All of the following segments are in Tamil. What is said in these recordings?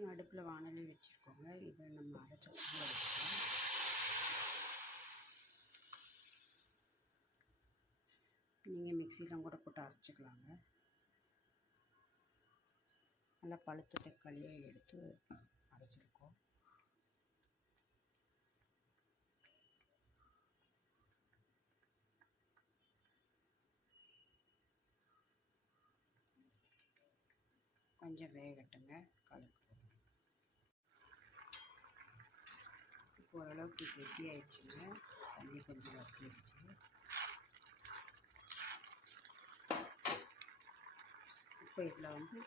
அடுப்பில் வானலி வச்சுருக்கோங்க. இதை நம்ம அரைச்ச உப்பு எடுத்துக்கலாம். நீங்கள் மிக்சிலாம் கூட போட்டு அரைச்சிக்கலாங்க. நல்லா பழுத்த தக்காளியை எடுத்து அரைச்சிருக்கோம். கொஞ்சம் வேகட்டுங்க. கலக்கு இப்போ ஓரளவுக்கு கெட்டி ஆயிடுச்சுங்க. தண்ணி கொஞ்சம் வச்சிருச்சு. இப்போ இதில் வந்து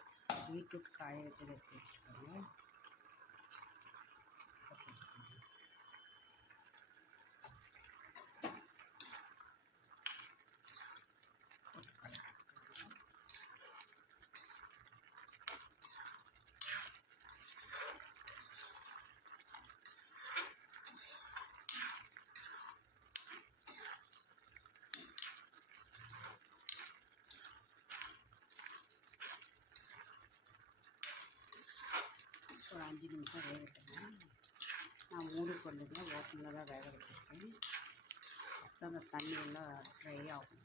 பீட்ரூட் காய வச்சதை எடுத்து வச்சுருக்கோங்க. அதை போட்டுக்கோங்க. ஒரு 5 நிமிஷம் வேகட்டுங்க. நான் மூடி கொண்டுங்க ஓப்பனில் தான் வேக வச்சுருக்கேன். அப்போ அந்த தண்ணி எல்லாம் ட்ரை ஆகும்.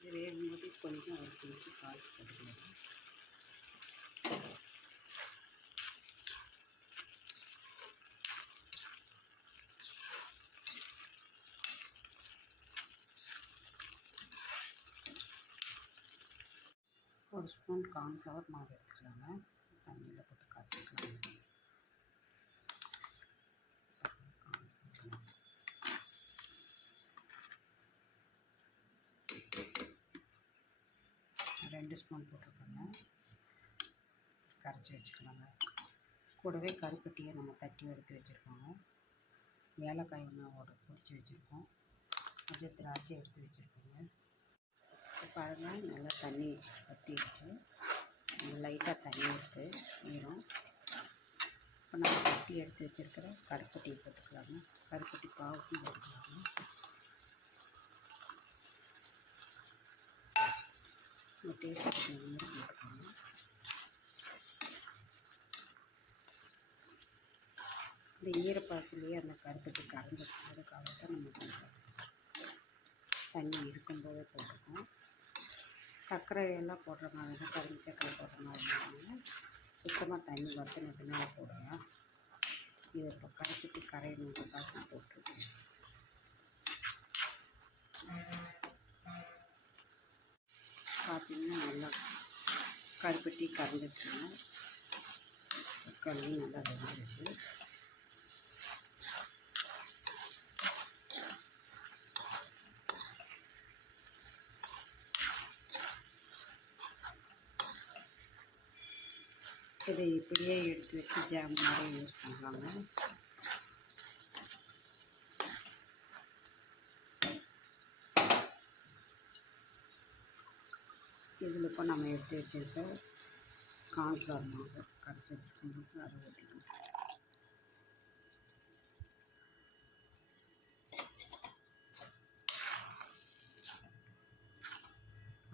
இது வேகும்போது கொஞ்சம் ஒரு பிடிச்சி சால்ட் போட்டுக்கலாம். ஒரு ஸ்பூன் கார்ன்ஃப்ளவர் மாவு எடுத்துக்கலாங்க. தண்ணியில் போட்டு காய்ச்சிக்கலாம். ரெண்டு ஸ்பூன் போட்டிருக்கோங்க. கரைச்சி வச்சுக்கலாங்க. கூடவே கருப்பட்டியை நம்ம தட்டி எடுத்து வச்சுருக்கோங்க. ஏலக்காய் ஒன்று பொரித்து வச்சுருக்கோம். கொஞ்சம் திராட்சை எடுத்து வச்சுருக்கோங்க. பாருங்கள், நல்லா தண்ணி வற்றிடுச்சு. லைட்டாக தண்ணி இருக்குது ஈரம். இப்போ நம்ம தட்டி எடுத்து வச்சுருக்கிற கருப்பட்டியை போட்டுக்கலாங்க. கருப்பட்டி பாவுக்கும் போட்டுக்கலாங்க. இந்த டேஸ்ட் போட்டுக்கோங்க. இந்த ஈரப்பழத்துலேயே அந்த கருப்பட்டி கரைஞ்சிருக்கிறதுக்காக தான் நம்ம பண்ணுறோம். தண்ணி இருக்கும்போதே போட்டுக்கோம். சர்க்கரையெல்லாம் போடுற மாதிரி தான், கரும்பு சர்க்கரை போடுற மாதிரி இருந்தாங்க. சுத்தமாக தண்ணி வற்றினதுனால போடலாம். இது இப்போ கரைச்சிட்டு கரையணுன்றதுக்காக போட்டுருக்கேன். பார்த்தீங்கன்னா நல்லா கருப்பட்டி கரைஞ்சிடுச்சுங்க. தக்காளி நல்லா வெந்துருச்சு. இதை இப்படியே எடுத்து வச்சு ஜாம் மாதிரி யூஸ் பண்ணுறாங்க. இதில் இப்போ நம்ம எடுத்து வச்சுருக்க கார்ன்ஃப்ளவர் மாவு கரைச்சி வச்சுருக்கோம். அதை ஊற்றிக்கணும்.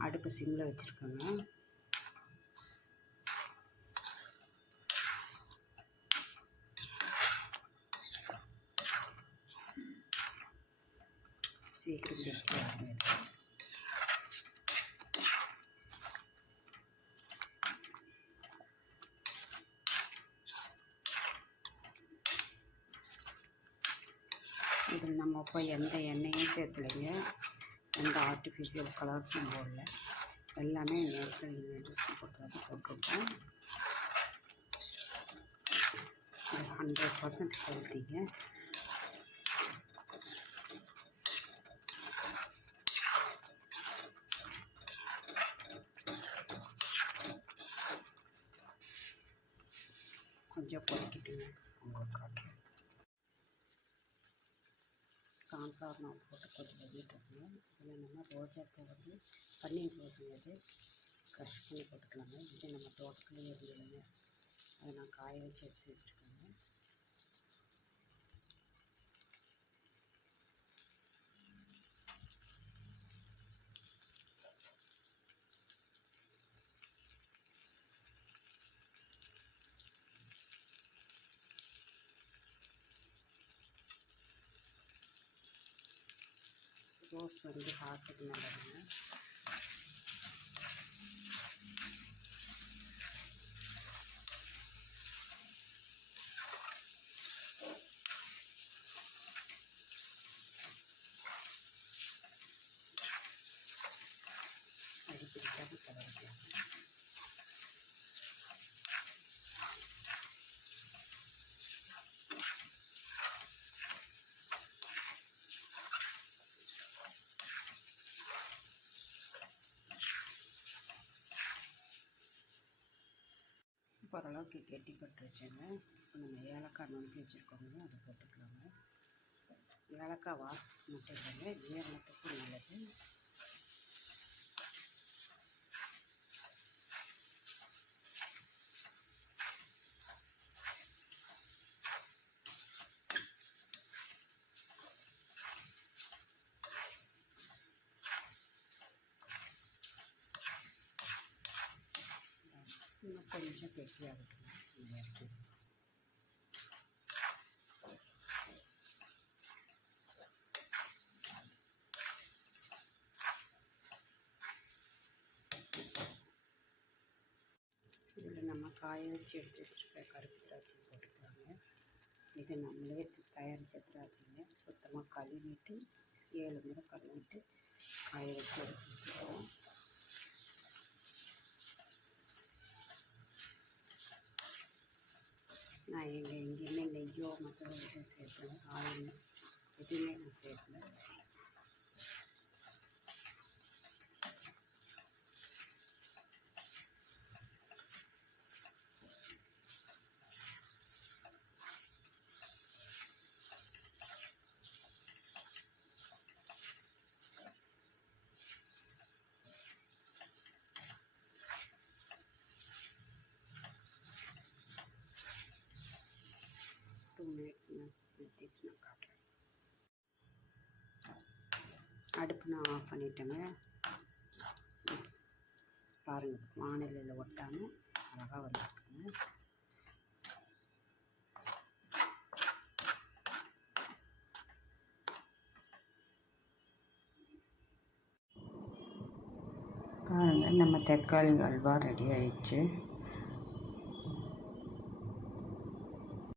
அடுப்பு சிம்மில் வச்சுருக்கோங்க. சீக்கிரம் கெட்டியாகும். இதில் நம்ம இப்போ எந்த எண்ணெயும் சேர்த்துலைங்க, எந்த ஆர்டிஃபிஷியல் கலர்ஸும் போடல. எல்லாமே நேச்சுரல் இன்க்ரீடியன்ட்ஸ் போட்டிருக்கோம். 100% ஹெல்த்திங்க. கொஞ்சம் பொறுக்கிட்டுங்க உங்களுக்கு காட்டுறேன். கார்ன்ஃப்ளவர் மாவு போட்டு கொஞ்சம் வெட்டிட்டுருக்கோங்க. இதில் நம்ம ரோஜா பூ வந்து பன்னீர் போட்டுங்கிறது க்ரஷ் பண்ணி போட்டுக்கலாங்க. இது நம்ம தோட்டத்துலேயே இருந்ததுங்க. அதை நான் காய வச்சு எடுத்து வச்சுருக்கேங்க. ரோஸ் வந்து ஹார்ட்டுக்கு நல்லதுங்க. அடிப்பிடிக்காமல் கலரிக்கலாம். ஓரளவுக்கு கெட்டிப்பட்டு வச்சுங்க. இப்போ நம்ம ஏலக்காய் நுணுக்கி வச்சுருக்கோங்க, அதை போட்டுக்கலாங்க. ஏலக்காய் வாசம் மட்டும் இல்லைங்க, ஜீரணத்துக்கும் நல்லது. இன்னும் கொஞ்சம் கெட்டியாகட்டும். இறக்கி இதில் நம்ம காய வச்சு எடுத்து வச்சுருக்க கருப்பு திராட்சை போட்டுக்கலாங்க. இது நம்மளே தயாரித்த திராட்சைங்க. சுத்தமாக கழுவிட்டு 7 முறை கழுவிட்டு காய வச்சு எடுத்து வச்சுருக்கோம். நான் எங்கேயுமே நெய்யோ மற்ற எதுவும் சேர்க்கல, ஆயில் எதுவுமே நான் சேர்க்கல. நான் காட்டுறேன். அடுப்பு நான் ஆஃப் பண்ணிட்டேங்க. பாருங்கள், வானிலையில் ஒட்டாமல் அழகாக வந்துருக்குங்க. பாருங்கள், நம்ம தக்காளி அல்வா ரெடி ஆயிடுச்சு.